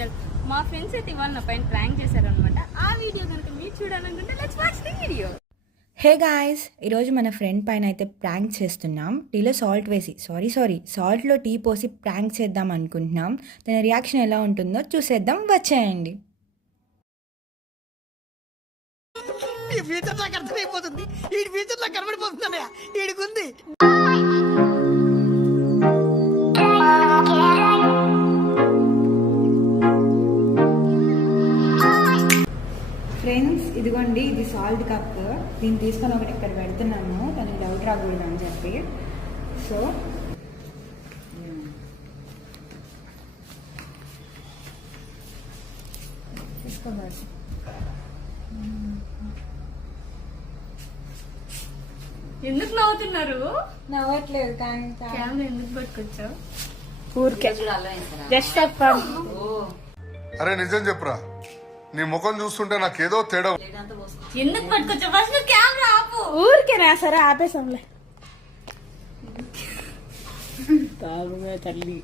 చేయాలి. మా ఫ్రెండ్స్ అయితే ఇవాళ నా పైన ప్రాంక్ చేశారనమాట. ఆ వీడియో కనుక మీరు చూడాలనుకుంటే let's watch the video. Hey guys, ఈరోజు మన ఫ్రెండ్ పైన అయితే ప్రాంక్ చేస్తున్నాం. టీలో సాల్ట్ వేసి సాల్ట్లో టీ పోసి ప్రాంక్ చేద్దాం అనుకుంటున్నాం. తన రియాక్షన్ ఎలా ఉంటుందో చూసేద్దాం, వచ్చేయండి. ఈ ఫ్యూచర్ నాకు అర్థమైపోతుంది. ఈ ఫ్యూచర్ నాకు కనబడిపోతుందన్నయ్య. ఈడికుంది. ఫ్రెండ్స్, ఇదిగోండి, ఇది సాల్ట్ కప్. దీన్ని తీసుకొని ఒకటి ఇక్కడ పెడుతున్నాము, తనకి డౌట్ రాకూడదు అని చెప్పి. సో తీసుకోవచ్చు. ఎందుకు నవ్వుతున్నారు? నవ్వట్లేదు కానీ కెమెరా ఎందుకు పట్టుకొచ్చావు? ఊరికే జస్ట్ అరే నిజం చెప్పురా, నీ ముఖం చూస్తుంటే నాకేదో తేడా. ఎందుకు పట్టుకొచ్చావు? ఫస్ట్ నువ్వు కెమెరా ఆపు. ఊరికేనా? సరే ఆపేసాంలే. తాగుమే తల్లి.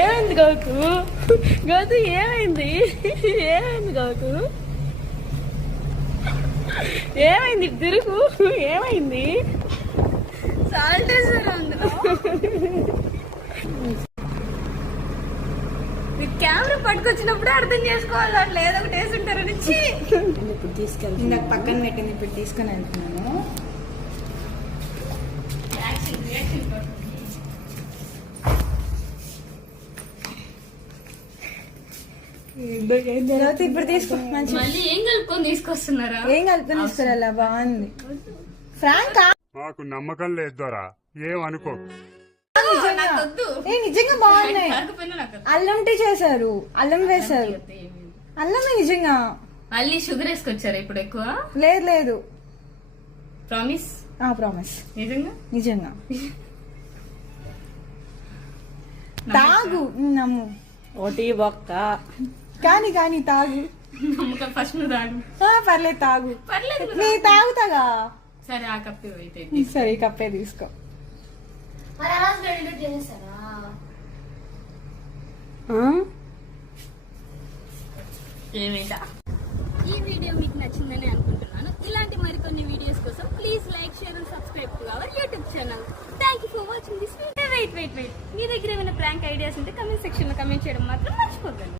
ఏమైంది గౌతు? గౌతు ఏమైంది? ఏమైంది గౌతు? ఏమైంది? తిరుగు. ఏమైంది? సాల్ట్ వేసారు అందులో. మీరు కెమెరా పట్టుకొచ్చినప్పుడే అర్థం చేసుకోవాలి, అట్లా ఏదో ఒకటి వేసి ఉంటారని. ఇప్పుడు తీసుకెళ్తాను. ఇందాక పక్కన పెట్టింది, ఇప్పుడు తీసుకొని వెళ్తున్నాను. ఇప్పుడు తీసుకో. మంచి మళ్ళీ ఏం కలుపుకొని తీసుకొస్తున్నారా? ఏం కలుపుకొని తీసుకురాలా? బాగుంది. ఫ్రాంక్ నాకు నమ్మకం లేదు దొరా, ఏమనుకో. నిజంగా బాగున్నాయి. అల్లం టీ చేశారు, అల్లం వేశారు. అల్లమే నిజంగా. మళ్ళీ షుగర్ వేసుకొచ్చారా ఇప్పుడు ఎక్కువ? లేదు లేదు, ప్రామిస్. ప్రామిస్. నిజంగా నిజంగా. తాగు, నమ్ము. ఒకటి బొక్క కానీ కానీ తాగు. నమ్మకం. ఫస్ట్ నువ్వు తాగు. పర్లేదు తాగు. పర్లేదు నీ తాగుతాగా. సరే, ఆ కప్పే అయితే సరే, ఈ కప్పే తీసుకో. ఏమైందా? ఈ వీడియో మీకు నచ్చిందని అనుకుంటున్నాను. ఇలాంటి మరికొన్ని వీడియోస్ కోసం please like, share and subscribe to our YouTube channel. Thank you for watching this video. Wait మీ దగ్గర ఏమైనా ప్రాంక్ ఐడియాస్ ఉంటే కమెంట్ సెక్షన్ లో కమెంట్ చేయడం మాత్రం మర్చిపోకండి.